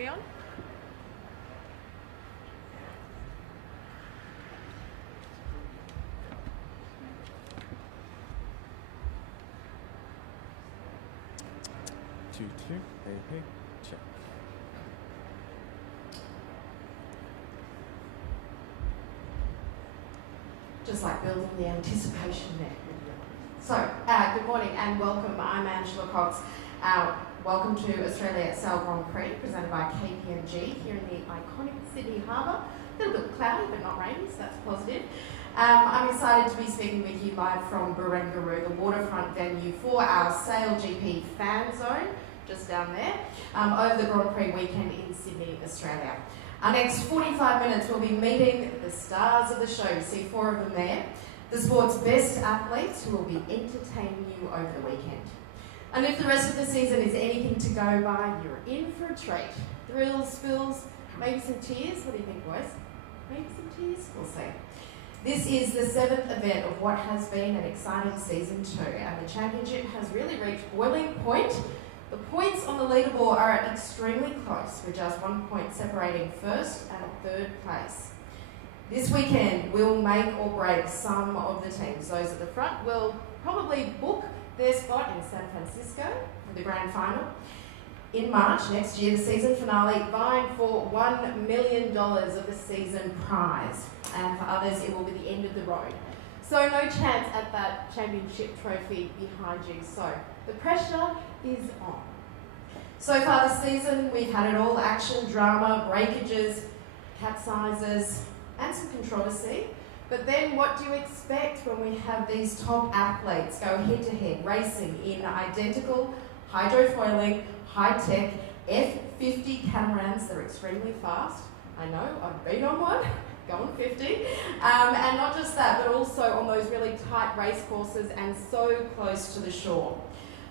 we on? Two, hey, check. Just like building the anticipation there. So, good morning and welcome. I'm Angela Cox. Welcome to Australia SailGP presented by KPMG here in the iconic Sydney Harbour. A little bit cloudy but not rainy, so that's positive. I'm excited to be speaking with you live from Barangaroo, the waterfront venue for our SailGP fan zone, just down there, over the Grand Prix weekend in Sydney, Australia. Our next 45 minutes we'll be meeting the stars of the show. You see 4 of them there. The sport's best athletes who will be entertaining you over the weekend. And if the rest of the season is anything to go by, you're in for a treat. Thrills, spills, maybe some tears. What do you think, boys? Maybe some tears? We'll see. This is the 7th event of what has been an exciting season 2, and the championship has really reached boiling point. The points on the leaderboard are extremely close, with just 1 point separating first and 3rd place. This weekend will make or break some of the teams. Those at the front will probably book their spot in San Francisco for the grand final. In March next year, the season finale vying for $1 million of the season prize. And for others, it will be the end of the road. So no chance at that championship trophy behind you. So the pressure is on. So far this season, we've had it all: action, drama, breakages, capsizes, and some controversy. But then what do you expect when we have these top athletes go head-to-head racing in identical hydrofoiling, high-tech F50 catamarans that are extremely fast? I know, I've been on one, going 50. And not just that, but also on those really tight race courses and so close to the shore.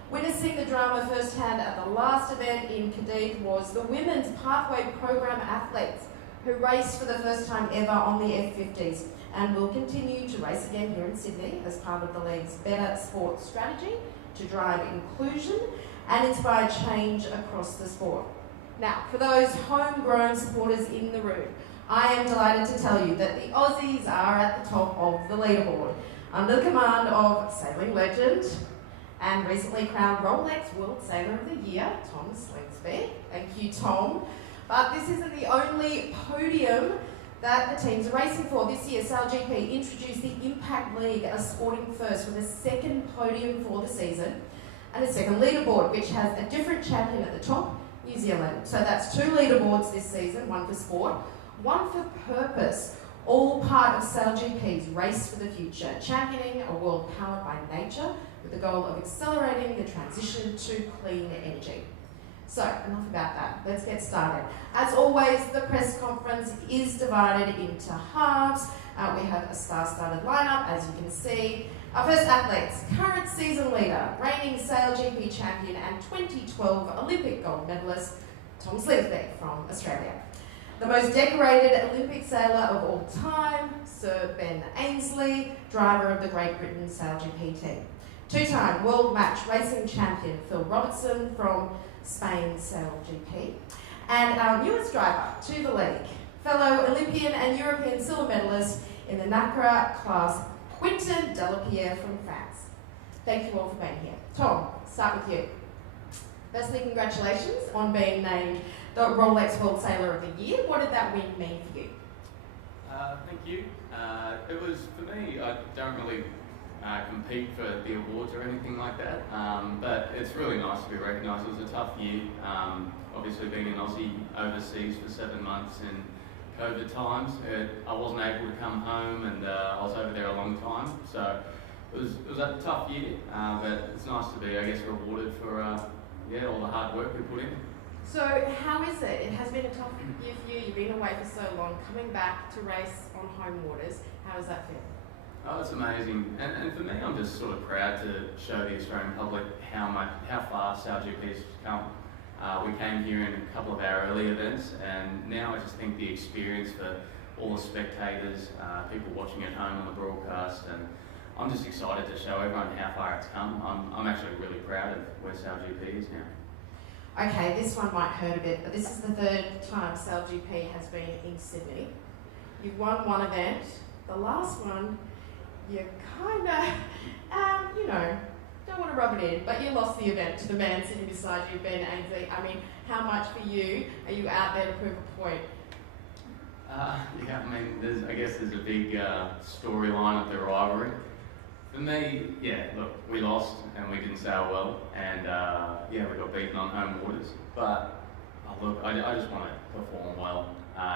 Witnessing the drama firsthand at the last event in Cadiz was the women's pathway program athletes who raced for the first time ever on the F50s and will continue to race again here in Sydney as part of the league's Better Sport strategy to drive inclusion and inspire change across the sport. Now, for those homegrown supporters in the room, I am delighted to tell you that the Aussies are at the top of the leaderboard under the command of sailing legend and recently crowned Rolex World Sailor of the Year, Tom Slingsby. Thank you, Tom. But this isn't the only podium that the teams are racing for. This year, SailGP introduced the Impact League, a sporting first, with a 2nd podium for the season and a 2nd leaderboard, which has a different champion at the top, New Zealand. So that's 2 leaderboards this season, one for sport, one for purpose, all part of SailGP's Race for the Future, championing a world powered by nature with the goal of accelerating the transition to clean energy. So, enough about that. Let's get started. As always, the press conference is divided into halves. We have a star-studded lineup, as you can see. Our first athletes, current season leader, reigning SailGP champion and 2012 Olympic gold medalist, Tom Slingsby from Australia. The most decorated Olympic sailor of all time, Sir Ben Ainslie, driver of the Great Britain SailGP team. 2-time World Match Racing champion, Phil Robertson from Spain SailGP. And our newest driver to the league, fellow Olympian and European silver medalist in the NACRA class, Quentin Delapierre from France. Thank you all for being here. Tom, start with you. Firstly, congratulations on being named the Rolex World Sailor of the Year. What did that win mean for you? Thank you. It was, for me, I don't really compete for the awards or anything like that, but it's really nice to be recognised. It was a tough year, obviously being an Aussie overseas for 7 months in COVID times. I wasn't able to come home, and I was over there a long time, so it was a tough year, but it's nice to be, I guess, rewarded for all the hard work we put in. So how is it? It has been a tough year for you. You've been away for so long, coming back to race on home waters. How does that feel? Oh, it's amazing, and for me, I'm just sort of proud to show the Australian public how far SailGP's come. We came here in a couple of our early events, and now I just think the experience for all the spectators, people watching at home on the broadcast, and I'm just excited to show everyone how far it's come. I'm actually really proud of where SailGP is now. Okay, this one might hurt a bit, but this is the third time SailGP has been in Sydney. You've won one event. The last one, you kind of, don't want to rub it in, but you lost the event to the man sitting beside you, Ben Ainsley. I mean, how much for you are you out there to prove a point? I guess there's a big storyline of the rivalry. For me, look, we lost and we didn't sail well, and we got beaten on home waters. But I just want to perform well.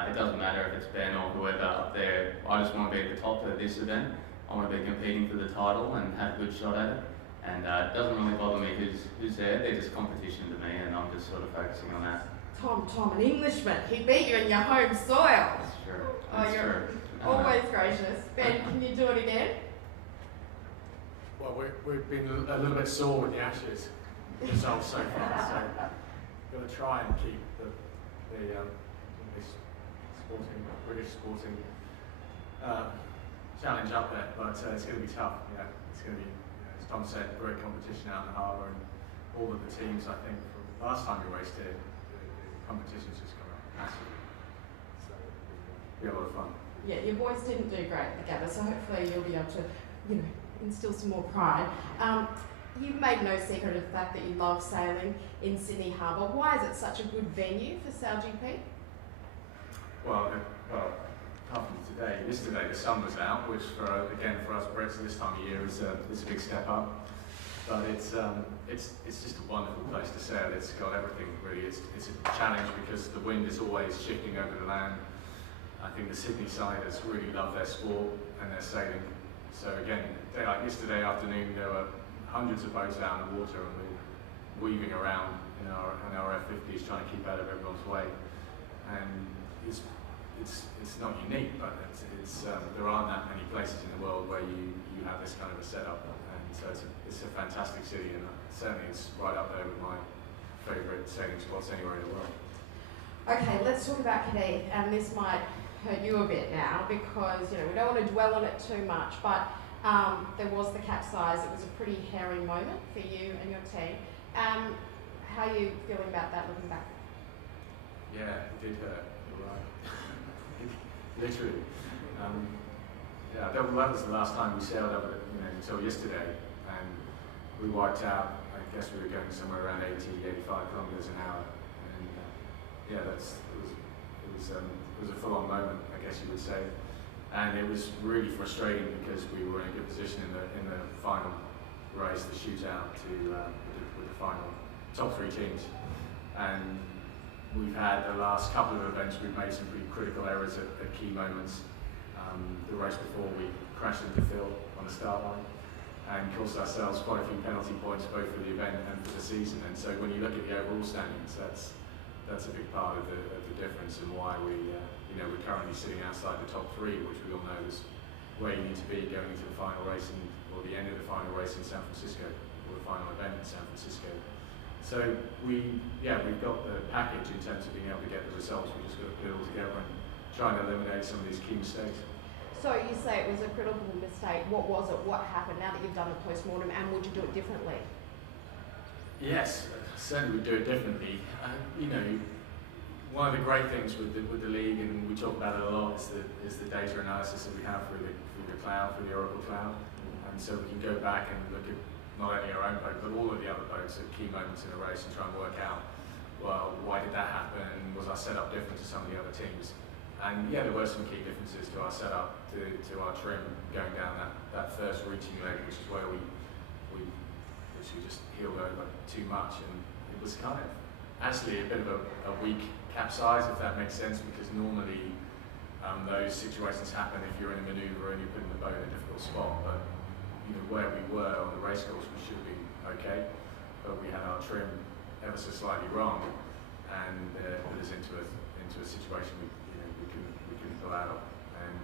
It doesn't matter if it's Ben or whoever up there. I just want to be at the top of this event. I want to be competing for the title and have a good shot at it. And it doesn't really bother me who's there. They're just competition to me, and I'm just sort of focusing on that. Tom, an Englishman. He beat you in your home soil. That's true. You're always gracious. Ben, can you do it again? Well, we've been a little bit sore with the Ashes results so far, so going to try and keep the British sporting challenge up there, but it's going to be tough. It's going to be, as Tom said, great competition out in the harbour, and all of the teams. I think from last time we raced here, the competition's just come out massively, so it'll be a lot of fun. Yeah, your boys didn't do great at the Gabba, so hopefully you'll be able to, instill some more pride. You've made no secret of the fact that you love sailing in Sydney Harbour. Why is it such a good venue for SailGP? Well, apart from yesterday the sun was out, which for us Brits this time of year is a big step up. But it's just a wonderful place to sail. It's got everything really. It's a challenge because the wind is always shifting over the land. I think the Sydney siders really love their sport and their sailing. So again, like yesterday afternoon, there were hundreds of boats out in the water, and we're weaving around in our F50s trying to keep out of everyone's way. And it's not unique, but there aren't that many places in the world where you have this kind of a setup. And so it's a fantastic city, and certainly it's right up there with my favourite sailing spots anywhere in the world. Okay, let's talk about Cadiz, and this might hurt you a bit now because we don't want to dwell on it too much, but there was the capsize. It was a pretty hairy moment for you and your team. How are you feeling about that looking back? Yeah, it did hurt. You're right. Literally. That was the last time we sailed over until yesterday, and we wiped out. I guess we were going somewhere around 85 kilometres an hour, and it was a full-on moment, I guess you would say, and it was really frustrating because we were in a good position in the final race, the shootout with the final top three teams, and we've had the last couple of events, we've made some pretty critical errors at key moments. The race before, we crashed into Phil on the start line and cost ourselves quite a few penalty points both for the event and for the season. And so when you look at the overall standings, that's a big part of the difference and why we're currently sitting outside the top three, which we all know is where you need to be going into the final race or the end of the final race in San Francisco, or the final event in San Francisco. So we've got the package in terms of being able to get the results. We just got to put it all together and try and eliminate some of these key mistakes. So you say it was a critical mistake. What was it? What happened now that you've done the post-mortem, and would you do it differently? Yes, certainly we'd do it differently. One of the great things with the league, and we talk about it a lot, is the data analysis that we have through the cloud, through the Oracle cloud. And so we can go back and look at not only our own boat, but all of the other boats at key moments in a race and try and work out, well, why did that happen? Was our setup different to some of the other teams? And there were some key differences to our setup, to our trim going down that first reaching leg, which is where we just heeled over too much, and it was kind of actually a bit of a weak capsize, if that makes sense, because normally those situations happen if you're in a manoeuvre and you're putting the boat in a difficult spot. But where we were on the race course, we should be okay, but we had our trim ever so slightly wrong, and put us into a situation we couldn't pull out of. And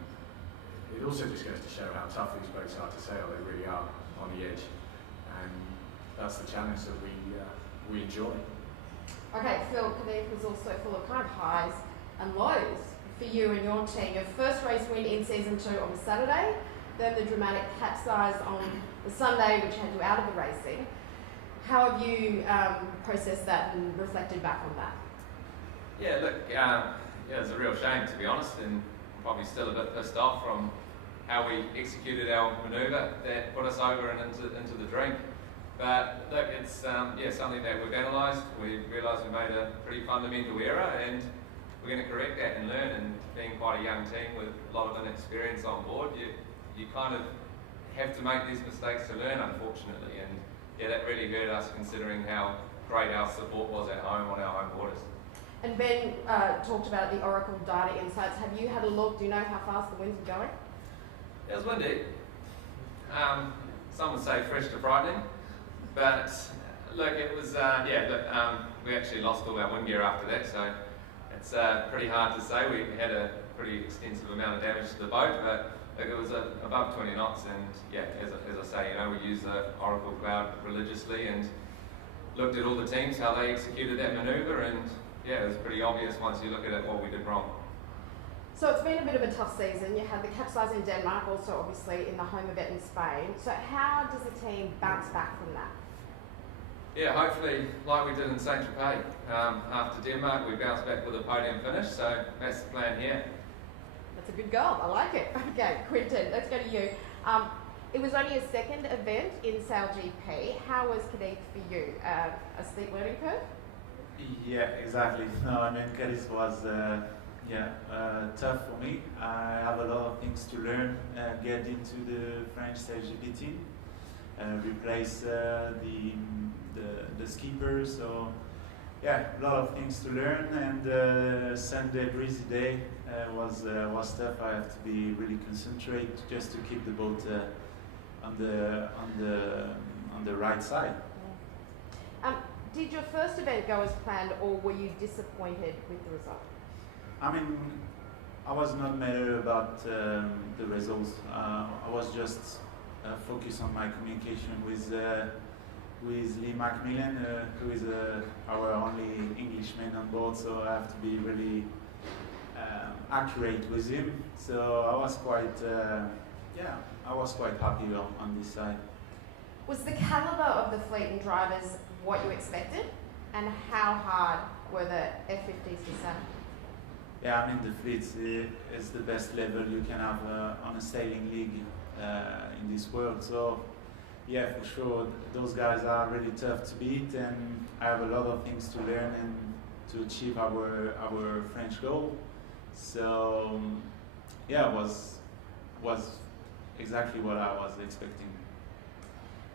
it also just goes to show how tough these boats are to sail. They really are on the edge, and that's the challenge that we enjoy. Okay, Phil, Cadiz was also full of kind of highs and lows for you and your team. Your first race win in season 2 on the Saturday, then the dramatic capsize on the Sunday, which had you out of the racing. How have you processed that and reflected back on that? Yeah, look, it's a real shame, to be honest, and probably still a bit pissed off from how we executed our manoeuvre that put us over and into the drink. But look, it's something that we've analysed. We realised we made a pretty fundamental error, and we're going to correct that and learn. And being quite a young team with a lot of inexperience on board, you kind of have to make these mistakes to learn, unfortunately. And yeah, that really hurt us, considering how great our support was at home on our home waters. And Ben talked about the Oracle data insights. Have you had a look? Do you know how fast the winds are going? It was windy. Some would say fresh to frightening. But look, it was, we actually lost all our wind gear after that, so it's pretty hard to say. We had a pretty extensive amount of damage to the boat, but look, it was above 20 knots, and yeah, as I say, we use the Oracle Cloud religiously and looked at all the teams, how they executed that manoeuvre, and yeah, it was pretty obvious once you look at it what we did wrong. So it's been a bit of a tough season. You had the capsize in Denmark, also obviously in the home event in Spain. So how does the team bounce back from that? Yeah, hopefully, like we did in Saint-Tropez, after Denmark, we bounced back with a podium finish, so that's the plan here. That's a good goal, I like it. Okay, Quinton, let's go to you. It was only a second event in SailGP. How was Cadiz for you? A steep learning curve? Yeah, exactly. No, I mean, Cadiz was tough for me. I have a lot of things to learn, get into the French SailGP team, replace the skipper, so yeah, a lot of things to learn, and Sunday breezy day was tough. I have to be really concentrate just to keep the boat on the right side. Did your first event go as planned, or were you disappointed with the result? I mean, I was not matter about the results. I was just focused on my communication with Lee Macmillan, who is our only Englishman on board, so I have to be really accurate with him. So I was quite happy on this side. Was the calibre of the fleet and drivers what you expected, and how hard were the F50s to sail? Yeah, I mean, the fleet is the best level you can have on a sailing league in this world. So yeah, for sure, those guys are really tough to beat, and I have a lot of things to learn and to achieve our French goal. So yeah, it was exactly what I was expecting.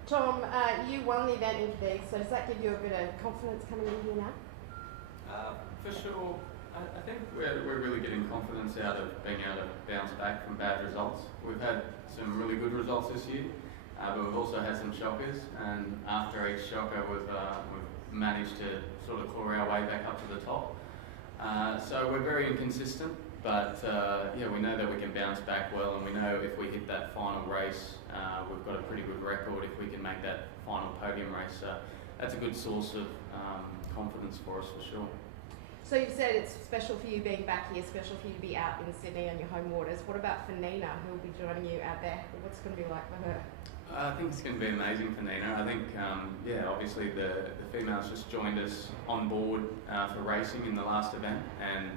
Tom, you won the event in Cadiz, so does that give you a bit of confidence coming in here now? For sure. I think we're really getting confidence out of being able to bounce back from bad results. We've had some really good results this year, but we've also had some shockers, and after each shocker we've managed to sort of claw our way back up to the top. So we're very inconsistent, but we know that we can bounce back well, and we know if we hit that final race, we've got a pretty good record if we can make that final podium race. So that's a good source of confidence for us, for sure. So you've said it's special for you being back here, special for you to be out in Sydney on your home waters. What about for Nina, who will be joining you out there? What's it going to be like for her? I think it's going to be amazing for Nina. I think, obviously the females just joined us on board for racing in the last event, and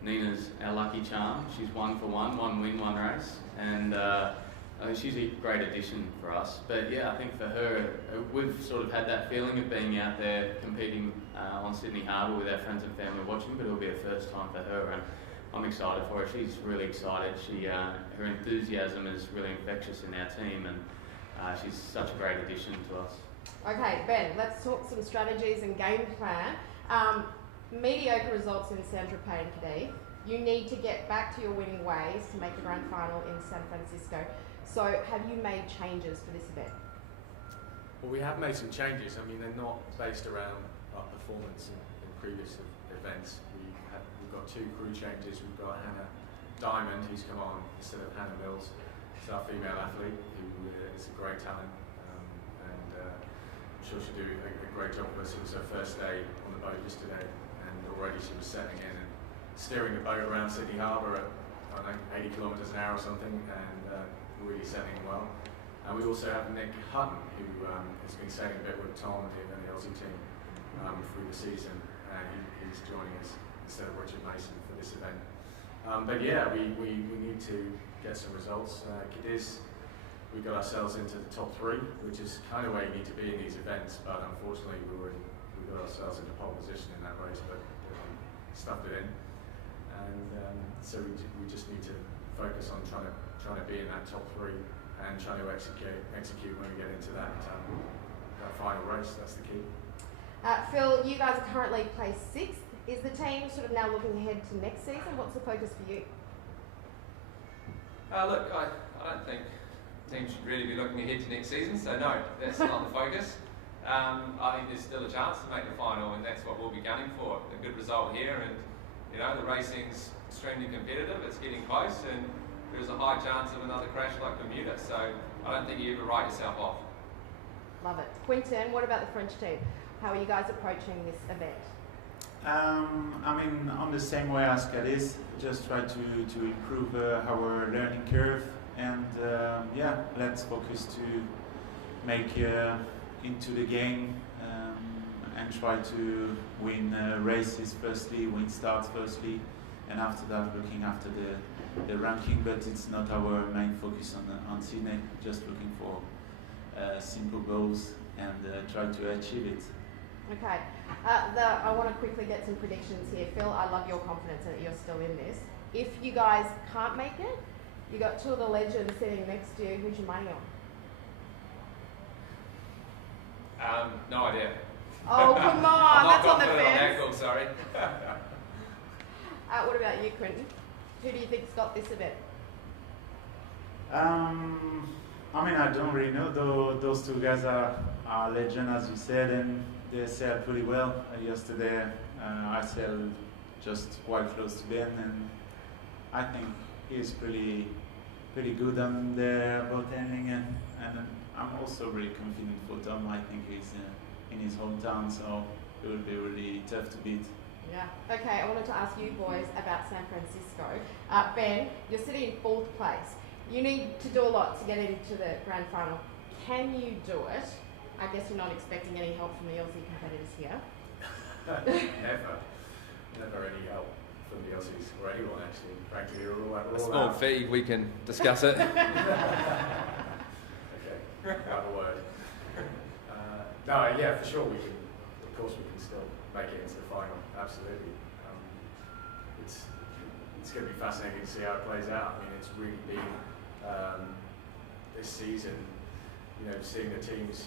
Nina's our lucky charm. She's 1 for 1 win, 1 race, and I think she's a great addition for us. But yeah, I think for her, we've sort of had that feeling of being out there competing on Sydney Harbour with our friends and family watching, but it'll be a first time for her, and I'm excited for her. She's really excited. Her enthusiasm is really infectious in our team, and she's such a great addition to us. Okay, Ben, let's talk some strategies and game plan. Mediocre results in Saint-Tropez and Cadiz. You need to get back to your winning ways to make the grand final in San Francisco. So have you made changes for this event? Well, we have made some changes. I mean, they're not based around our performance in previous events. We've got 2 crew changes. We've got Hannah Diamond, who's come on instead of Hannah Mills. It's our female athlete, who is a great talent, and I'm sure she'll do a great job for us. It was her first day on the boat yesterday, and already she was settling in and steering the boat around Sydney Harbour at, I don't know, 80 kilometres an hour or something, and really settling well. And we also have Nick Hutton, who has been sailing a bit with Tom and the Aussie team through the season, and he's joining us instead of Richard Mason for this event. But yeah, we need to get some results. Cadiz, we got ourselves into the top 3, which is kind of where you need to be in these events, but unfortunately we got ourselves into pole position in that race, but stuffed it in. And so we just need to focus on trying to be in that top 3 and trying to execute when we get into that final race. That's the key. Phil, you guys are currently placed 6th. Is the team sort of now looking ahead to next season? What's the focus for you? Look, I don't think teams should really be looking ahead to next season, so no, that's not the focus. I think there's still a chance to make the final, and that's what we'll be gunning for. A good result here, and the racing's extremely competitive. It's getting close, and there's a high chance of another crash like Bermuda. So I don't think you ever write yourself off. Love it. Quinton, what about the French team? How are you guys approaching this event? On the same way as Cadiz, just try to improve our learning curve, and let's focus to make into the game and try to win races firstly, win starts firstly, and after that looking after the ranking. But it's not our main focus on Sydney. Just looking for simple goals and try to achieve it. Okay, I want to quickly get some predictions here. Phil, I love your confidence that you're still in this. If you guys can't make it, you got 2 of the legends sitting next to you. Who's your money on? No idea. Oh, come on, that's on the fence. On that call, sorry. What about you, Quinton? Who do you think's got this event? I don't really know. Those 2 guys are legends, as you said, and they sailed pretty well yesterday. I sailed just quite close to Ben, and I think he's pretty good on the boat handling, and I'm also really confident for Tom. I think he's in his hometown, so it will be really tough to beat. Yeah. Okay, I wanted to ask you boys about San Francisco. Ben, you're sitting in 4th place. You need to do a lot to get into the grand final. Can you do it? I guess you're not expecting any help from the Aussie competitors here. Never any help from the Aussies or anyone actually. Frankly, we're all a small out. fee, we can discuss it. Okay, have a word. For sure we can. Of course, we can still make it into the final. Absolutely. It's going to be fascinating to see how it plays out. It's really been this season. Seeing the teams,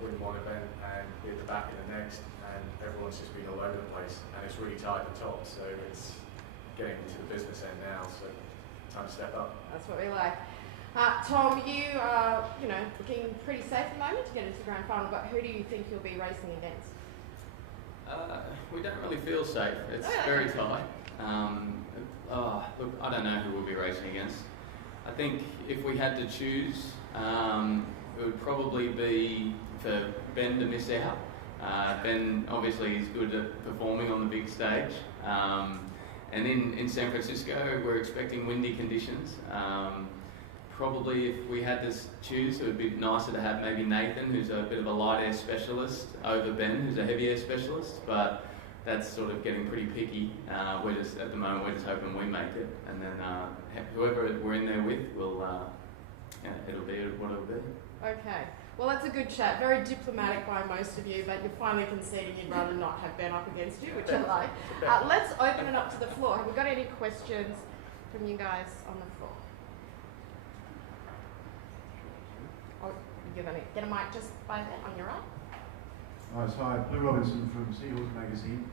win one event and be at the back in the next, and everyone's just been all over the place, and it's really tied at the top. So it's getting into the business end now. So time to step up. That's what we like. Tom, you are, looking pretty safe at the moment to get into the grand final, but who do you think you'll be racing against? We don't really feel safe. It's very tight. Look, I don't know who we'll be racing against. I think if we had to choose, it would probably be for Ben to miss out. Ben obviously is good at performing on the big stage. And in San Francisco, we're expecting windy conditions. Probably if we had to choose, it would be nicer to have maybe Nathan, who's a bit of a light air specialist, over Ben, who's a heavy air specialist. But that's sort of getting pretty picky. At the moment, we're just hoping we make it. And then whoever we're in there with, it'll be what it'll be. Okay. Well, that's a good chat. Very diplomatic by most of you, but you're finally conceding you'd rather not have Ben up against you, which I like. Let's open it up to the floor. Have we got any questions from you guys on the floor? Oh, you're going to get a mic just by there on your right. Hi, Blue Robinson from Seahorse Magazine.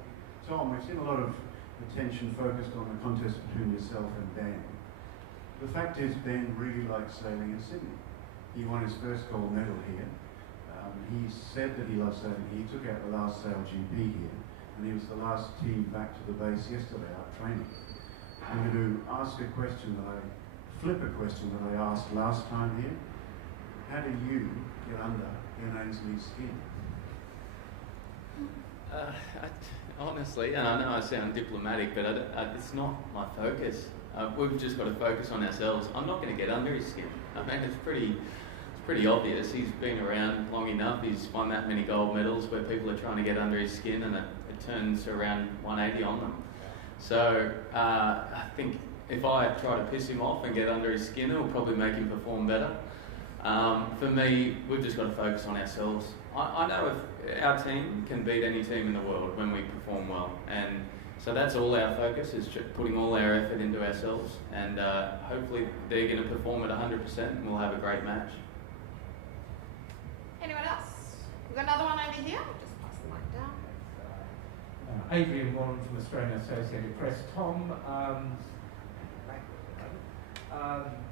Tom, we've seen a lot of attention focused on the contest between yourself and Ben. The fact is, Ben really likes sailing in Sydney. He won his first gold medal here. He said that he loves sailing here. He took out the last SailGP here, and he was the last team back to the base yesterday out training. I'm going to flip a question that I asked last time here. How do you get under Ben Ainsley's skin? Honestly, and I know I sound diplomatic, but it's not my focus. We've just got to focus on ourselves. I'm not going to get under his skin. It's pretty pretty obvious. He's been around long enough. He's won that many gold medals where people are trying to get under his skin, and it turns around 180 on them. So I think if I try to piss him off and get under his skin, it'll probably make him perform better. For me, we've just got to focus on ourselves. I know if our team can beat any team in the world when we perform well, and so that's all our focus, is putting all our effort into ourselves, and hopefully they're going to perform at 100% and we'll have a great match. Anyone else? We've got another one over here. Just pass the mic down. Adrian Warren from Australia Associated Press. Tom,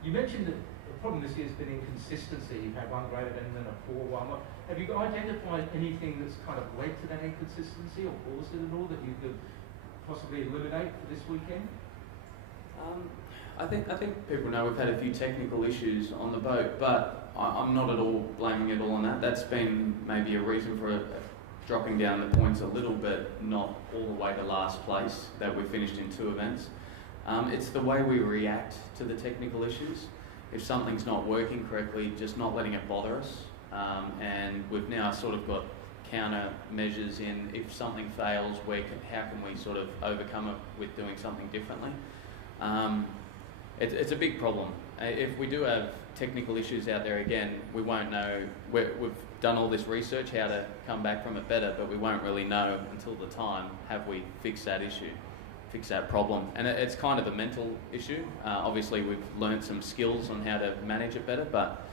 you mentioned that the problem this year has been inconsistency. You've had one great event and then a poor one. Have you identified anything that's kind of led to that inconsistency or caused it at all that you could possibly eliminate for this weekend? I think people know we've had a few technical issues on the boat, but I'm not at all blaming it all on that. That's been maybe a reason for dropping down the points a little bit, not all the way to last place, that we finished in 2 events. It's the way we react to the technical issues. If something's not working correctly, just not letting it bother us. And we've now sort of got counter measures in, if something fails, how can we sort of overcome it with doing something differently. It's a big problem. If we do have technical issues out there again, we won't know. We've done all this research how to come back from it better, but we won't really know until the time, have we fixed that issue, fixed that problem. And it's kind of a mental issue. Obviously we've learned some skills on how to manage it better, but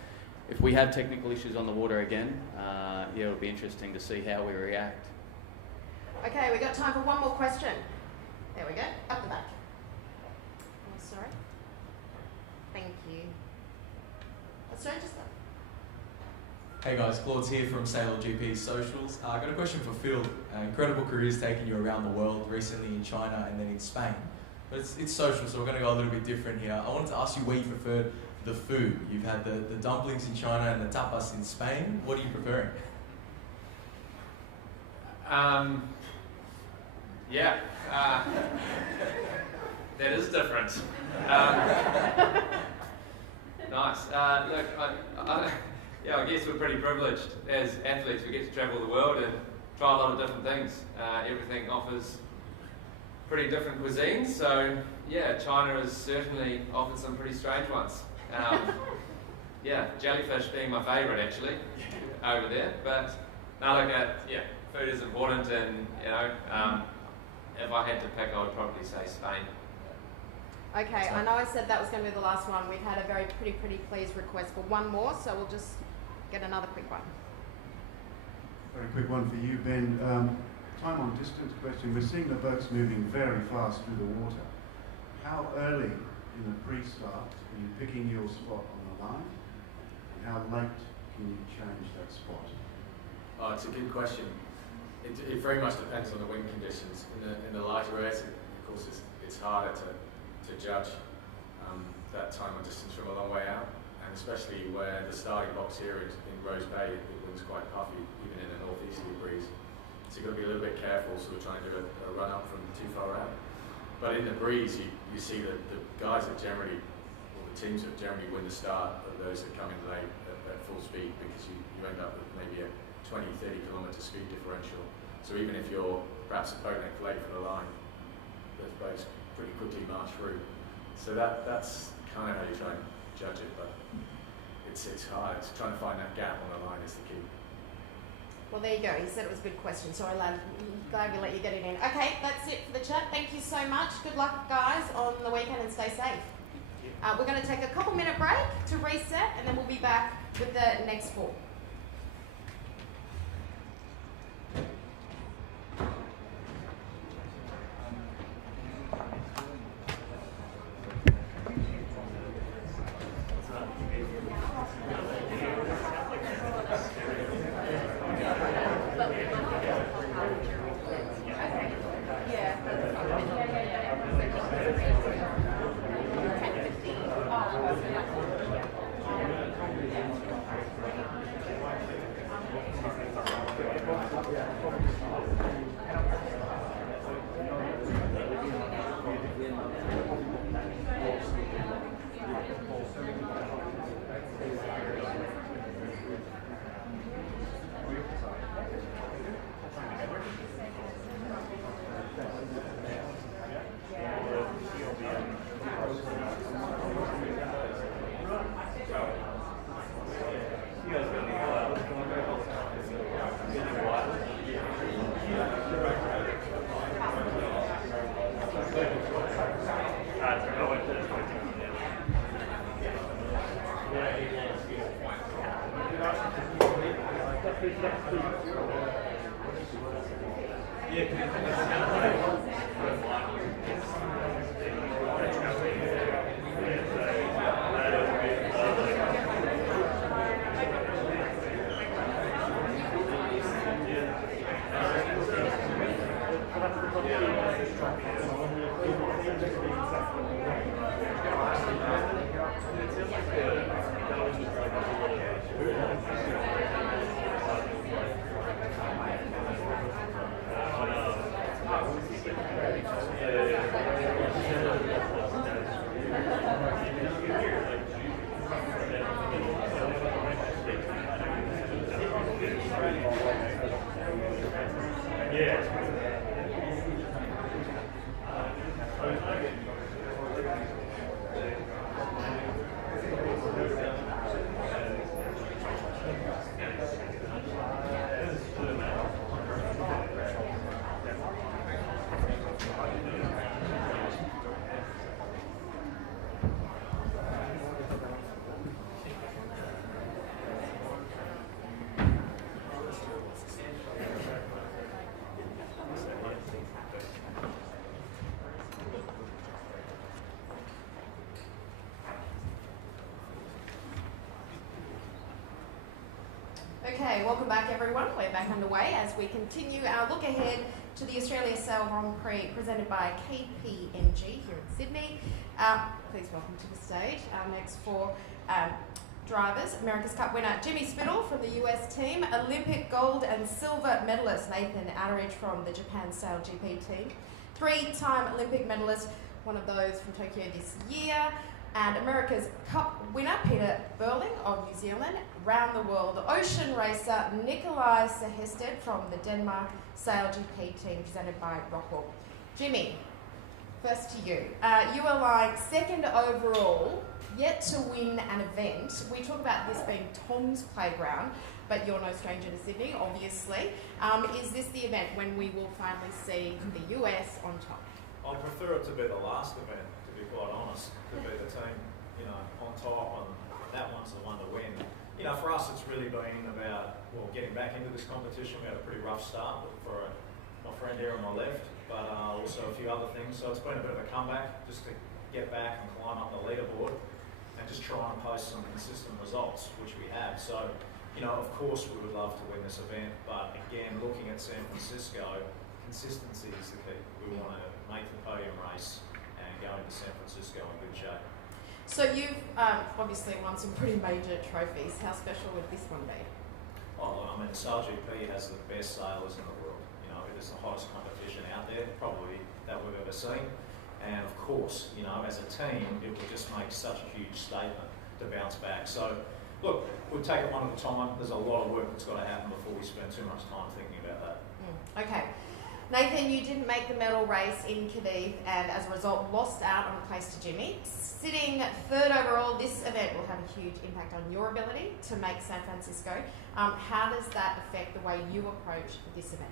if we have technical issues on the water again, yeah, it'll be interesting to see how we react. Okay, we've got time for one more question. There we go, up the back. Oh, sorry. Thank you. Let's turn to stuff. Hey guys, Claude's here from SailGP Socials. I've got a question for Phil. Incredible careers taking you around the world, recently in China and then in Spain. But it's social, so we're going to go a little bit different here. I wanted to ask you where you preferred the food. You've had the dumplings in China and the tapas in Spain. What are you preferring? Yeah, that is different. Nice. Look, I guess we're pretty privileged as athletes. We get to travel the world and try a lot of different things. Everything offers pretty different cuisines. So yeah, China has certainly offered some pretty strange ones. Yeah, jellyfish being my favourite actually over there. But now look at food is important, and if I had to pick, I would probably say Spain. Okay, I know I said that was going to be the last one. We've had a very pretty please request for one more, so we'll just get another quick one. Very quick one for you, Ben. Time on distance question. We're seeing the boats moving very fast through the water. How early in the pre-start are you picking your spot on the line? And how late can you change that spot? Oh, it's a good question. It very much depends on the wind conditions. In the larger areas, of course, it's harder to judge that time on distance from a long way out, and especially where the starting box here is in Rose Bay, the wind's quite puffy, even in a northeasterly breeze. So you've got to be a little bit careful, sort of trying to do a run up from too far out. But in the breeze, you see that the guys that generally, or the teams that generally win the start are those that come in late at full speed, because you end up with maybe a 20-30 kilometre speed differential. So even if you're perhaps a boat length late for the line, those boats pretty quickly march through. So that's kind of how you try and judge it, but it's hard. It's trying to find that gap on the line is the key. Well, there you go. He said it was a good question. Sorry, lad. Glad we let you get it in. Okay, that's it for the chat. Thank you so much. Good luck, guys, on the weekend, and stay safe. We're going to take a couple-minute break to reset, and then we'll be back with the next four. Okay, welcome back everyone. We're back underway as we continue our look ahead to the Australia Sail Grand Prix presented by KPMG here in Sydney. Please welcome to the stage our next four drivers. America's Cup winner Jimmy Spittle from the US team, Olympic gold and silver medalist Nathan Atteridge from the Japan SailGP team, three-time Olympic medalist, one of those from Tokyo this year, and America's Cup winner Peter Burling of New Zealand, round the world ocean racer Nikolai Sehested from the Denmark SailGP team presented by Rockwell. Jimmy, first to you. You are like second overall, yet to win an event. We talk about this being Tom's playground, but you're no stranger to Sydney, obviously. Is this the event when we will finally see the US on top? I prefer it to be the last event, to be quite honest, to be the team, on top, and that one's the one to win. For us, it's really been about, getting back into this competition. We had a pretty rough start for my friend here on my left, but also a few other things. So it's been a bit of a comeback just to get back and climb up the leaderboard and just try and post some consistent results, which we have. So, of course we would love to win this event, but again, looking at San Francisco, consistency is the key. We want to make the podium race and go into San Francisco in good shape. So you've obviously won some pretty major trophies. How special would this one be? Oh, the SailGP has the best sailors in the world. It is the hottest competition out there, probably that we've ever seen. And of course, as a team, it will just make such a huge statement to bounce back. So, look, we'll take it one at a time. There's a lot of work that's got to happen before we spend too much time thinking about that. Okay. Nathan, you didn't make the medal race in Cadiz and as a result lost out on a place to Jimmy. Sitting third overall, this event will have a huge impact on your ability to make San Francisco. How does that affect the way you approach this event?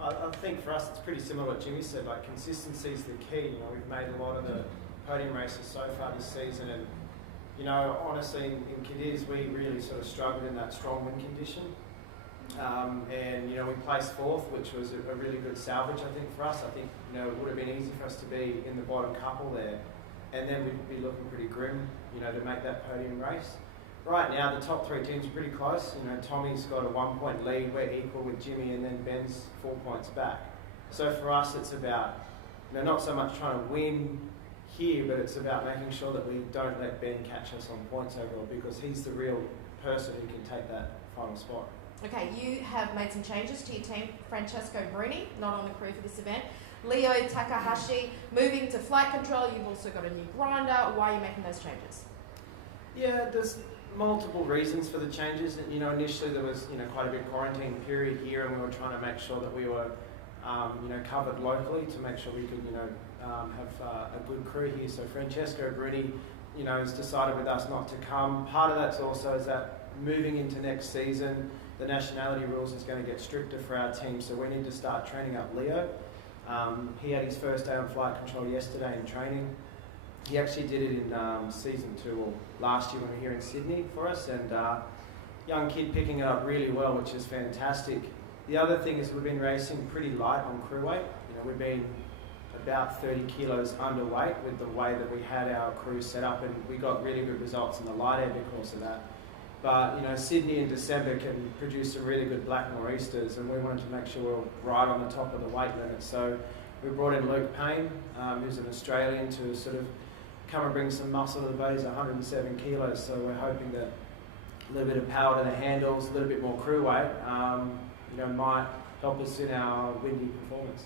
I think for us it's pretty similar to what Jimmy said, like consistency is the key. We've made a lot of the podium races so far this season, and honestly in Cadiz we really sort of struggled in that strong wind condition. And we placed fourth, which was a really good salvage, I think, for us. I think it would have been easy for us to be in the bottom couple there, and then we'd be looking pretty grim, to make that podium race. Right now, the top three teams are pretty close. Tommy's got a 1 point lead. We're equal with Jimmy, and then Ben's 4 points back. So for us, it's about not so much trying to win here, but it's about making sure that we don't let Ben catch us on points overall, because he's the real person who can take that final spot. Okay, you have made some changes to your team. Francesco Bruni, not on the crew for this event. Leo Takahashi, moving to flight control. You've also got a new grinder. Why are you making those changes? Yeah, there's multiple reasons for the changes. Initially there was quite a big quarantine period here, and we were trying to make sure that we were covered locally to make sure we could have a good crew here. So Francesco Bruni has decided with us not to come. Part of that's also is that moving into next season, the nationality rules is going to get stricter for our team, so we need to start training up Leo. He had his first day on flight control yesterday in training. He actually did it in season 2 or last year when we were here in Sydney for us, and young kid picking it up really well, which is fantastic. The other thing is we've been racing pretty light on crew weight. You know, we've been about 30 kilos underweight with the way that we had our crew set up, and we got really good results in the light air because of that. But you know, Sydney in December can produce some really good black nor'easters, and we wanted to make sure we're right on the top of the weight limit. So we brought in Luke Payne, who's an Australian, to sort of come and bring some muscle to the body. He's 107 kilos, so we're hoping that a little bit of power to the handles, a little bit more crew weight, you know, might help us in our windy performance.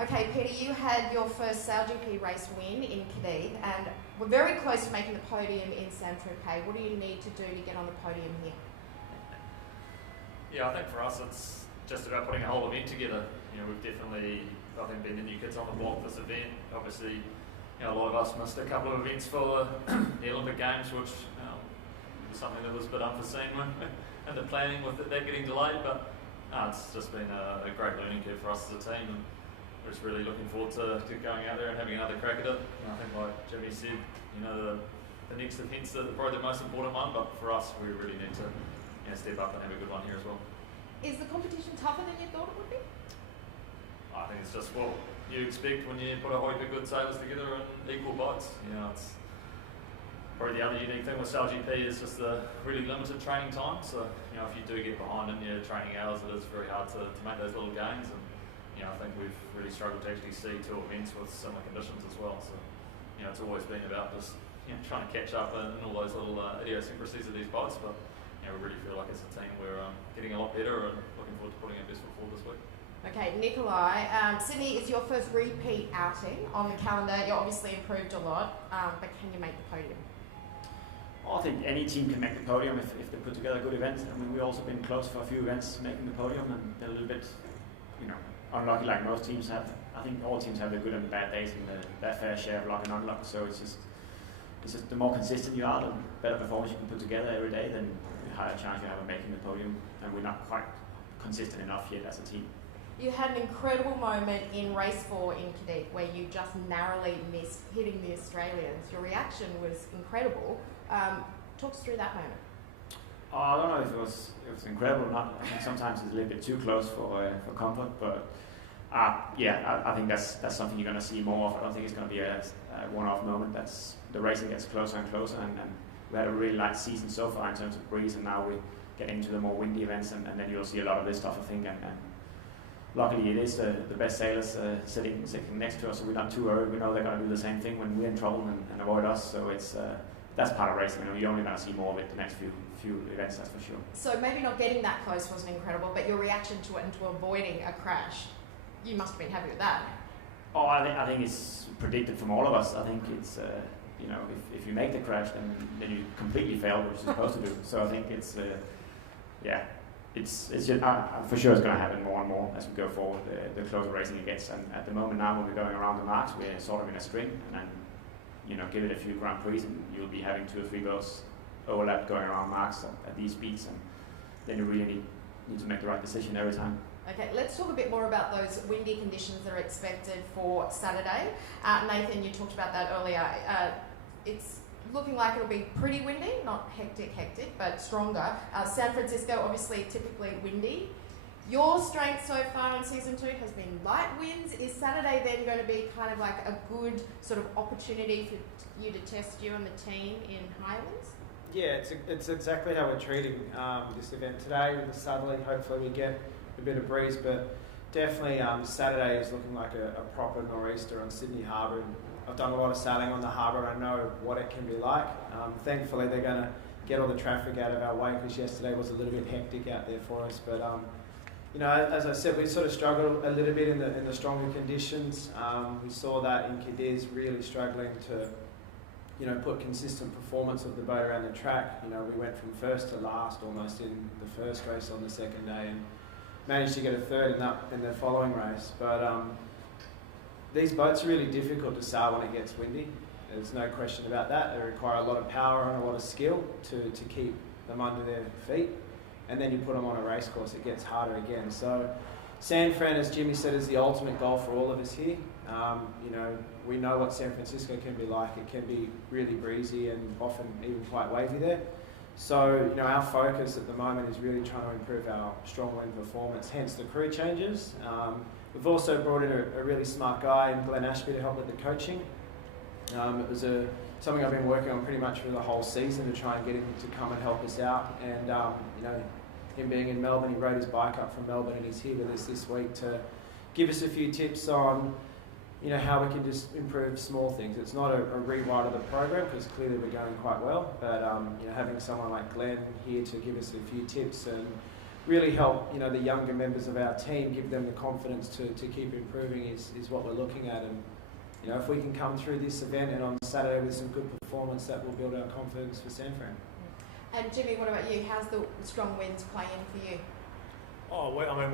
Okay, Peter, you had your first SailGP race win in Cadiz and were very close to making the podium in Saint-Tropez. What do you need to do to get on the podium here? Yeah, I think for us it's just about putting a whole event together. You know, we've definitely, I think, been the new kids on the block this event. Obviously, you know, a lot of us missed a couple of events for the Olympic Games, which was something that was a bit unforeseen in the planning with that getting delayed, but it's just been a great learning curve for us as a team, and we're just really looking forward to going out there and having another crack at it. And I think, like Jimmy said, you know, the next event's probably the most important one, but for us, we really need to step up and have a good one here as well. Is the competition tougher than you thought it would be? I think it's just what you expect when you put a whole heap of good sailors together in equal boats. You know, it's probably the other unique thing with SailGP is just the really limited training time. So, you know, if you do get behind in your training hours, it is very hard to make those little gains. And, you know, I think we've really struggled to actually see two events with similar conditions as well. So, you know, it's always been about just, you know, trying to catch up in all those little idiosyncrasies of these boats. But, you know, we really feel like as a team we're getting a lot better and looking forward to putting our best foot forward this week. Okay, Nikolai, Sydney is your first repeat outing on the calendar. You obviously improved a lot, but can you make the podium? I think any team can make the podium if they put together a good event. I mean, we've also been close for a few events making the podium, and they're a little bit, you know, unlucky like most teams have. I think all teams have their good and bad days and their fair share of luck and unluck. So it's just the more consistent you are, the better performance you can put together every day, then the higher chance you have of making the podium. And we're not quite consistent enough yet as a team. You had an incredible moment in race 4 in Cadiz where you just narrowly missed hitting the Australians. Your reaction was incredible. Talk us through that moment. I don't know if it was incredible or not. I think sometimes it's a little bit too close for comfort, but yeah, I think that's something you're going to see more of. I don't think it's going to be a one-off moment. The racing gets closer and closer, and we had a really light season so far in terms of breeze, and now we get into the more windy events, and then you'll see a lot of this stuff, I think. And luckily, it is the best sailors sitting next to us, so we're not too worried. We know they're going to do the same thing when we're in trouble and avoid us. So that's part of racing. You know, you're only going to see more of it the next few events, that's for sure. So maybe not getting that close wasn't incredible, but your reaction to it and to avoiding a crash, you must have been happy with that. Oh, I think it's predicted from all of us. I think it's you know, if you make the crash, then you completely fail what you're supposed to do. So I think it's yeah. It's just, for sure it's going to happen more and more as we go forward, the closer racing it gets. And at the moment now, when we're going around the marks, we're sort of in a string, and then, you know, give it a few Grand Prix and you'll be having 2 or 3 boats overlap going around marks at these speeds, and then you really need to make the right decision every time. Okay, let's talk a bit more about those windy conditions that are expected for Saturday. Nathan, you talked about that earlier. It's looking like it'll be pretty windy, not hectic, but stronger. San Francisco, obviously typically windy. Your strength so far in season 2 has been light winds. Is Saturday then going to be kind of like a good sort of opportunity for you to test you and the team in high winds? Yeah, it's exactly how we're treating this event today with the southerly. Hopefully we get a bit of breeze, but definitely Saturday is looking like a proper nor'easter on Sydney Harbour. I've done a lot of sailing on the harbour and I know what it can be like. Thankfully they're going to get all the traffic out of our way, because yesterday was a little bit hectic out there for us. But you know, as I said, we sort of struggled a little bit in the stronger conditions. We saw that in Cadiz, really struggling to, you know, put consistent performance of the boat around the track. You know, we went from first to last almost in the first race on the second day, and managed to get a third in the following race. But these boats are really difficult to sail when it gets windy. There's no question about that. They require a lot of power and a lot of skill to keep them under their feet. And then you put them on a race course, it gets harder again. So San Fran, as Jimmy said, is the ultimate goal for all of us here. You know, we know what San Francisco can be like. It can be really breezy and often even quite wavy there. So, our focus at the moment is really trying to improve our strong wind performance, hence the crew changes. We've also brought in a really smart guy in Glenn Ashby to help with the coaching. It was something I've been working on pretty much for the whole season to try and get him to come and help us out. And, him being in Melbourne, he rode his bike up from Melbourne and he's here with us this week to give us a few tips on how we can just improve small things. It's not a rewrite of the program because clearly we're going quite well, but having someone like Glenn here to give us a few tips and really help the younger members of our team, give them the confidence to keep improving is what we're looking at. And if we can come through this event and on Saturday with some good performance, that will build our confidence for San Fran. And Jimmy, what about you? How's the strong winds playing for you?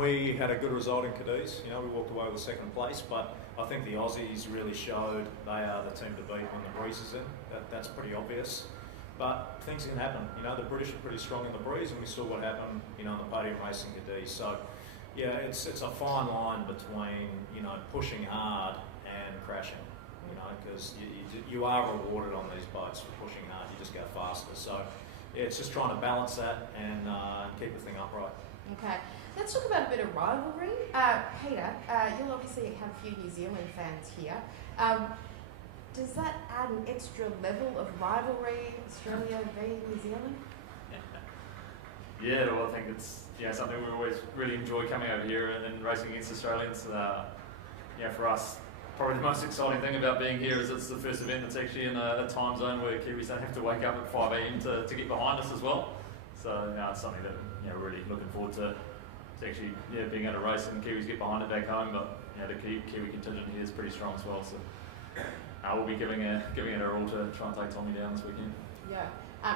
We had a good result in Cadiz. We walked away with second place, but I think the Aussies really showed they are the team to beat when the breeze is in. That's pretty obvious. But things can happen. The British are pretty strong in the breeze, and we saw what happened, in the podium race in Cadiz. So, yeah, it's a fine line between, pushing hard and crashing, because you are rewarded on these boats for pushing hard. You just go faster. So, yeah, it's just trying to balance that and keep the thing upright. Okay. Let's talk about a bit of rivalry. Peter, you'll obviously have a few New Zealand fans here. Does that add an extra level of rivalry, Australia v New Zealand? Yeah, well, I think it's something we always really enjoy coming over here and racing against Australians. For us, probably the most exciting thing about being here is it's the first event that's actually in a time zone where Kiwis don't have to wake up at 5 a.m. to get behind us as well. So it's something that we're really looking forward to actually being able to race and Kiwis get behind it back home. But the Kiwi contingent here is pretty strong as well. So we'll be giving it our all to try and take Tommy down this weekend. Yeah.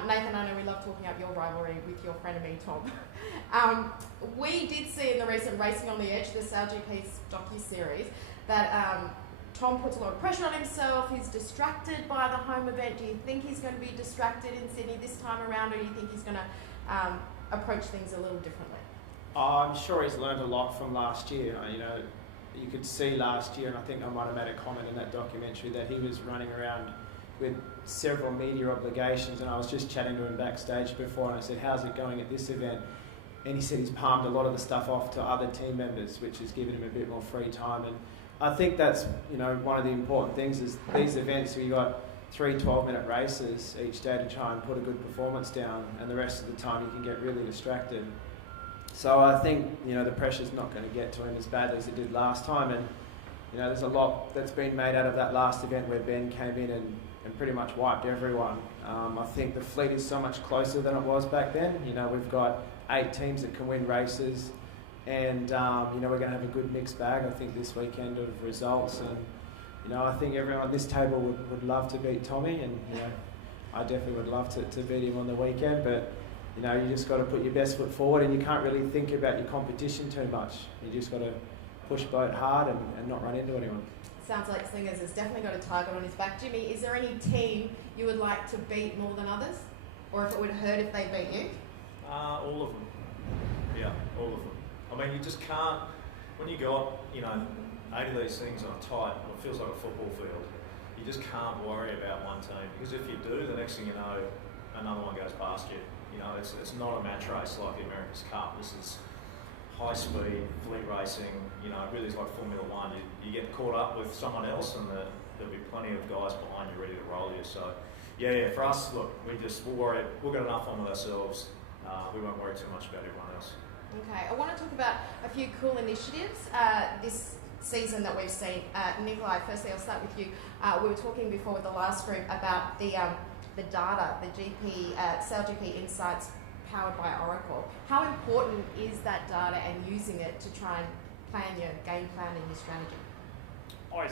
Nathan, I know we love talking up your rivalry with your friend and me, Tom. We did see in the recent Racing on the Edge, the SailGP docu-series, that Tom puts a lot of pressure on himself. He's distracted by the home event. Do you think he's going to be distracted in Sydney this time around, or do you think he's going to approach things a little differently? I'm sure he's learned a lot from last year. You could see last year, and I think I might have made a comment in that documentary, that he was running around with several media obligations, and I was just chatting to him backstage before, and I said, how's it going at this event? And he said he's palmed a lot of the stuff off to other team members, which has given him a bit more free time. And I think that's one of the important things is these events where you've got 3 12-minute races each day to try and put a good performance down, and the rest of the time you can get really distracted. So I think the pressure's not going to get to him as badly as it did last time, and there's a lot that's been made out of that last event where Ben came in and pretty much wiped everyone. I think the fleet is so much closer than it was back then. We've got 8 teams that can win races, and we're going to have a good mixed bag, I think, this weekend of results. And I think everyone at this table would love to beat Tommy, and I definitely would love to beat him on the weekend, but you just got to put your best foot forward, and you can't really think about your competition too much. You just got to push boat hard and not run into anyone. Sounds like Slingers has definitely got a target on his back. Jimmy, is there any team you would like to beat more than others? Or if it would hurt if they beat you? All of them. Yeah, all of them. You just can't, when you got, 8 of these things on tight, it feels like a football field. You just can't worry about one team, because if you do, the next thing you know, another one goes past you. It's not a match race like the America's Cup. This is high speed, fleet racing, it really is like Formula One. You get caught up with someone else, and there'll be plenty of guys behind you ready to roll you. So, yeah, for us, look, we'll get enough on with ourselves. We won't worry too much about everyone else. Okay, I want to talk about a few cool initiatives this season that we've seen. Nikolai, firstly, I'll start with you. We were talking before with the last group about the data, the SailGP Insights powered by Oracle. How important is that data and using it to try and plan your game plan and your strategy? I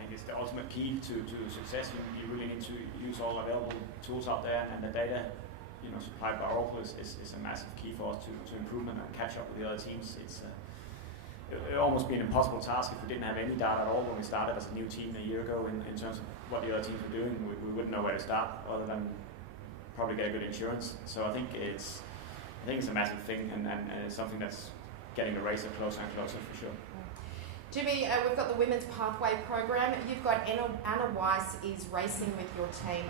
think it's the ultimate key to success. You really need to use all available tools out there, and the data supplied by Oracle is a massive key for us to improvement and catch up with the other teams. It almost be an impossible task if we didn't have any data at all when we started as a new team a year ago in terms of what the other teams were doing. We wouldn't know where to start other than probably get a good insurance. So I think it's a massive thing, and it's something that's getting the racer closer and closer for sure. Jimmy, we've got the Women's Pathway program. You've got Anna Weiss is racing with your team.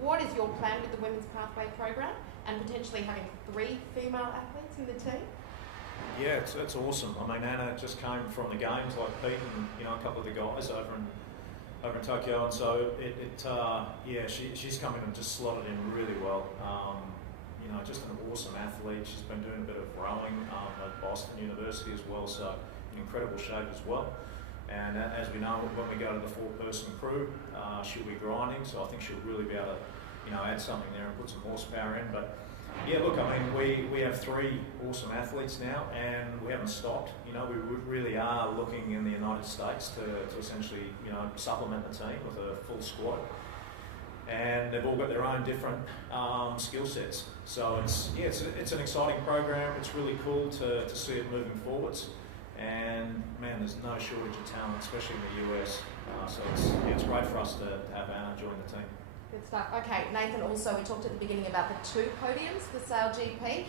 what is your plan with the Women's Pathway program and potentially having 3 female athletes in the team? Yeah, it's awesome. I mean, Anna just came from the games like Pete and a couple of the guys over in Tokyo, and so she's come in and just slotted in really well. Just an awesome athlete. She's been doing a bit of rowing at Boston University as well, so in incredible shape as well. And as we know, when we go to the 4-person crew, she'll be grinding, so I think she'll really be able to, add something there and put some horsepower in. But yeah, look, I mean, we have 3 awesome athletes now, and we haven't stopped. We really are looking in the United States to essentially, supplement the team with a full squad. And they've all got their own different skill sets. So it's an exciting program. It's really cool to see it moving forwards. And man, there's no shortage of talent, especially in the US. So it's great for us to have Anna join the team. Good stuff. Okay, Nathan, also we talked at the beginning about the 2 podiums for SailGP,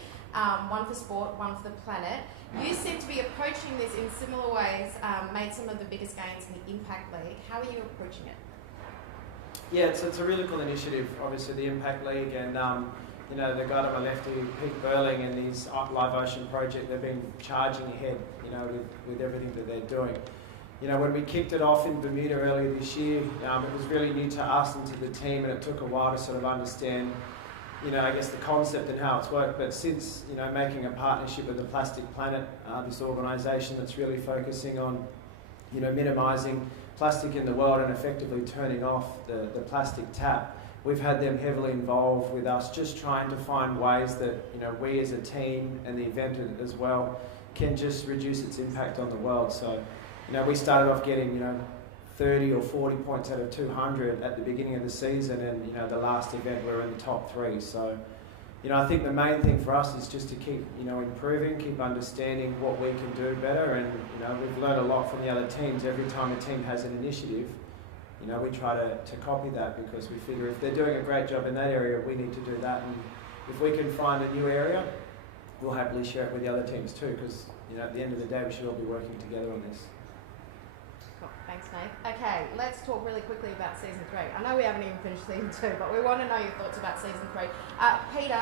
one for sport, one for the planet. You seem to be approaching this in similar ways, made some of the biggest gains in the Impact League. How are you approaching it? Yeah, it's a really cool initiative, obviously the Impact League, and the guy to my left, Pete Burling, and his Live Ocean project, they've been charging ahead, with everything that they're doing. When we kicked it off in Bermuda earlier this year, it was really new to us and to the team, and it took a while to sort of understand, I guess the concept and how it's worked. But since, making a partnership with the Plastic Planet, this organisation that's really focusing on, minimising plastic in the world and effectively turning off the plastic tap, we've had them heavily involved with us, just trying to find ways that we as a team and the event as well can just reduce its impact on the world. So we started off getting 30 or 40 points out of 200 at the beginning of the season, and the last event we were in the top 3. So I think the main thing for us is just to keep improving, keep understanding what we can do better, and we've learned a lot from the other teams. Every time a team has an initiative, we try to copy that, because we figure if they're doing a great job in that area, we need to do that. And if we can find a new area, we'll happily share it with the other teams too, because at the end of the day, we should all be working together on this. Cool. Thanks, Nate. Okay, let's talk really quickly about Season 3. I know we haven't even finished Season 2, but we want to know your thoughts about Season 3. Peter,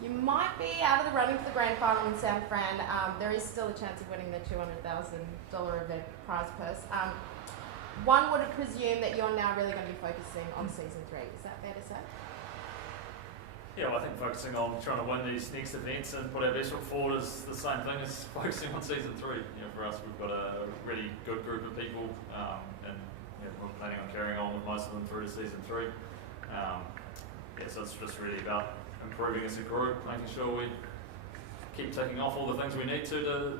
you might be out of the running for the grand final in San Fran. There is still a chance of winning the $200,000 event prize purse. One would presume that you're now really going to be focusing on Season 3. Is that fair to say? Yeah, well, I think focusing on trying to win these next events and put our best foot forward is the same thing as focusing on Season 3. For us, we've got a really good group of people, and we're planning on carrying on with most of them through to Season 3. So it's just really about improving as a group, making sure we keep taking off all the things we need to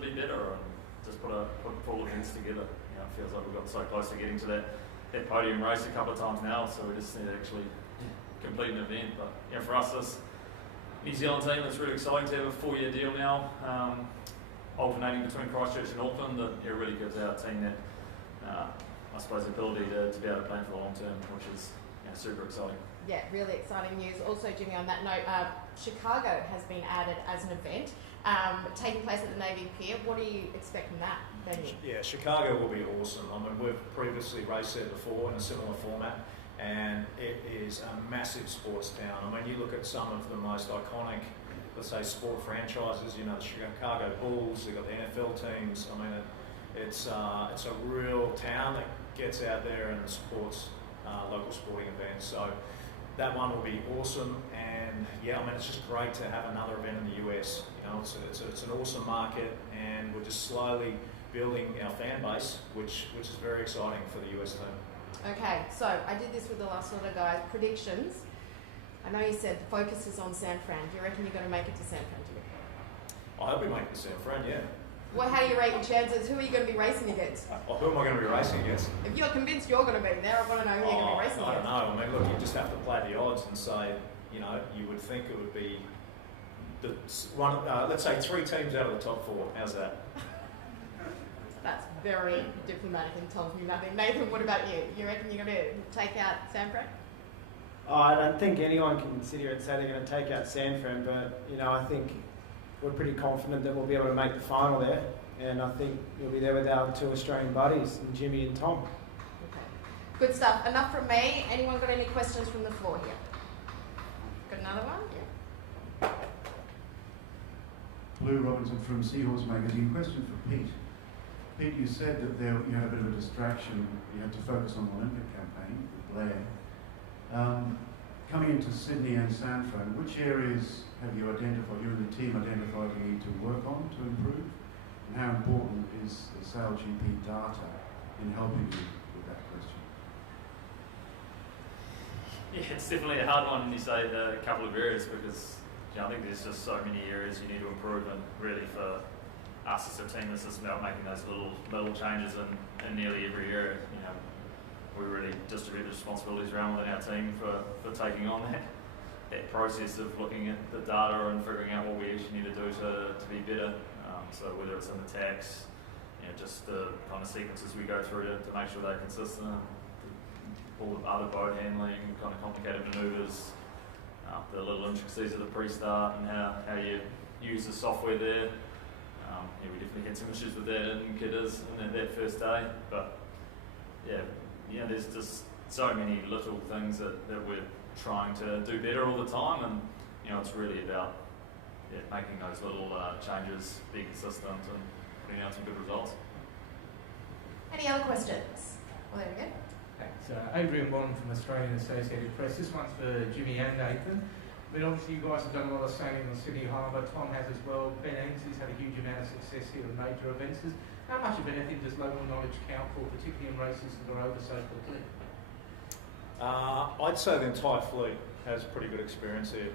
be better, and just put all events together. It feels like we've got so close to getting to that podium race a couple of times now, so we just need to actually complete an event. But for us, this New Zealand team, it's really exciting to have a 4-year deal now, alternating between Christchurch and Auckland. That really gives our team that, I suppose, ability to be able to plan for the long term, which is super exciting. Yeah, really exciting news. Also, Jimmy, on that note, Chicago has been added as an event, taking place at the Navy Pier. What do you expect from that venue? Yeah, Chicago will be awesome. I mean, we've previously raced there before in a similar format, and it is a massive sports town. I mean, you look at some of the most iconic, let's say, sport franchises. The Chicago Bulls. They've got the NFL teams. I mean, it's a real town that gets out there and supports local sporting events. So that one will be awesome, and it's just great to have another event in the US. It's an awesome market, and we're just slowly building our fan base, which is very exciting for the US team. Okay, so I did this with the last lot of guys. Predictions. I know you said the focus is on San Fran. Do you reckon you're going to make it to San Fran? I hope we make it to San Fran, yeah. Well, how do you rate your chances? Who are you going to be racing against? Well, who am I going to be racing against? If you're convinced you're going to be there, I want to know who you're going to be racing against. I don't know. I mean, look, you just have to play the odds and say, you would think it would be let's say 3 teams out of the top 4. How's that? That's very diplomatic and tells me nothing. Nathan, what about you? You reckon you're going to take out San Fran? I don't think anyone can sit here and say they're going to take out San Fran, but I think we're pretty confident that we'll be able to make the final there, and I think we'll be there with our 2 Australian buddies, Jimmy and Tom. Okay. Good stuff. Enough from me. Anyone got any questions from the floor here? Got another one? Yeah. Lou Robinson from Seahorse Magazine. Question for Pete. Pete, you said that you had a bit of a distraction. You had to focus on the Olympic campaign with Blair. Coming into Sydney and San Fran, which areas have you identified, you and the team identified you need to work on to improve? And how important is the SailGP data in helping you with that question? Yeah, it's definitely a hard one when you say a couple of areas, because I think there's just so many areas you need to improve, and really for us as a team, it's just about making those little changes in nearly every area. We really distribute responsibilities around within our team for taking on that process of looking at the data and figuring out what we actually need to do to be better. So whether it's in the tax, just the kind of sequences we go through to make sure they're consistent, all the other boat handling, kind of complicated manoeuvres, the little intricacies of the pre-start and how you use the software there. We definitely had some issues with that in Kidders in that first day, but there's just so many little things that we're trying to do better all the time, and it's really about making those little changes, be consistent, and putting out some good results. Any other questions? Well, there we go. Thanks. Adrian Warren from Australian Associated Press. This one's for Jimmy and Nathan. I mean, obviously you guys have done a lot of sailing on Sydney Harbour. Tom has as well. Ben Ainsley's had a huge amount of success here in major events. How much of anything does local knowledge count for, particularly in races that are over so quickly? I'd say the entire fleet has pretty good experience here.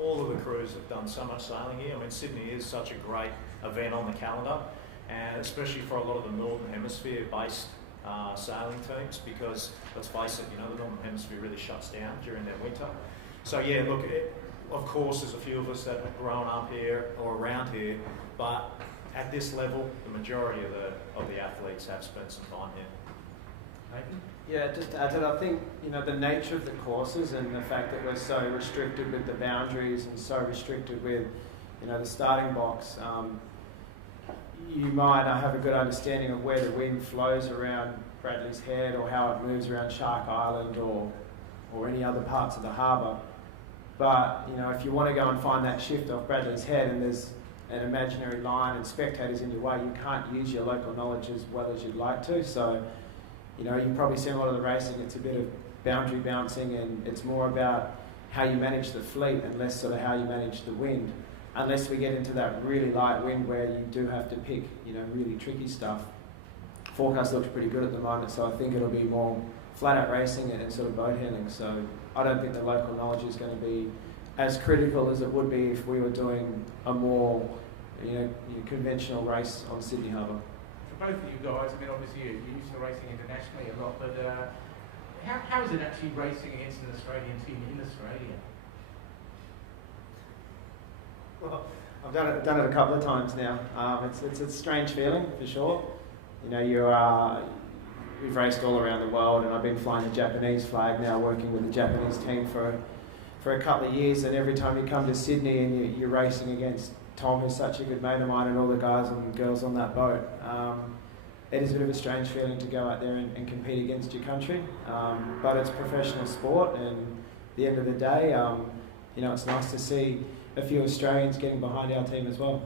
All of the crews have done so much sailing here. I mean, Sydney is such a great event on the calendar, and especially for a lot of the Northern Hemisphere-based sailing teams, because let's face it, the Northern Hemisphere really shuts down during their winter. So of course, there's a few of us that have grown up here or around here, but at this level, the majority of the athletes have spent some time here. Nathan? Yeah, just to add to that, I think the nature of the courses and the fact that we're so restricted with the boundaries and so restricted with the starting box. You might have a good understanding of where the wind flows around Bradley's Head, or how it moves around Shark Island, or any other parts of the harbour. But if you want to go and find that shift off Bradley's Head and there's an imaginary line and spectators in your way, you can't use your local knowledge as well as you'd like to. So you've probably seen a lot of the racing, it's a bit of boundary bouncing, and it's more about how you manage the fleet and less sort of how you manage the wind. Unless we get into that really light wind where you do have to pick, really tricky stuff. Forecast looks pretty good at the moment, so I think it'll be more flat out racing and sort of boat handling. So I don't think the local knowledge is going to be as critical as it would be if we were doing a more, conventional race on Sydney Harbour. For both of you guys, I mean, obviously you're used to racing internationally a lot, but how is it actually racing against an Australian team in Australia? Well, I've done it a couple of times now. It's a strange feeling for sure. We've raced all around the world, and I've been flying the Japanese flag now, working with the Japanese team for a couple of years. And every time you come to Sydney and you're racing against Tom, who's such a good mate of mine, and all the guys and girls on that boat, it is a bit of a strange feeling to go out there and compete against your country. But it's professional sport, and at the end of the day, it's nice to see a few Australians getting behind our team as well.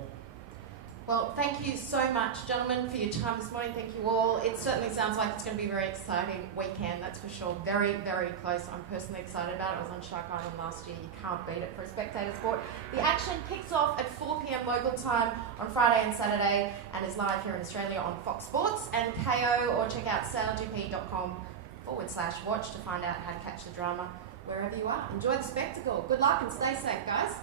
Well, thank you so much, gentlemen, for your time this morning. Thank you all. It certainly sounds like it's going to be a very exciting weekend, that's for sure. Very, very close. I'm personally excited about it. I was on Shark Island last year. You can't beat it for a spectator sport. The action kicks off at 4 p.m. local time on Friday and Saturday, and is live here in Australia on Fox Sports and KO, or check out sailgp.com/watch to find out how to catch the drama wherever you are. Enjoy the spectacle. Good luck and stay safe, guys.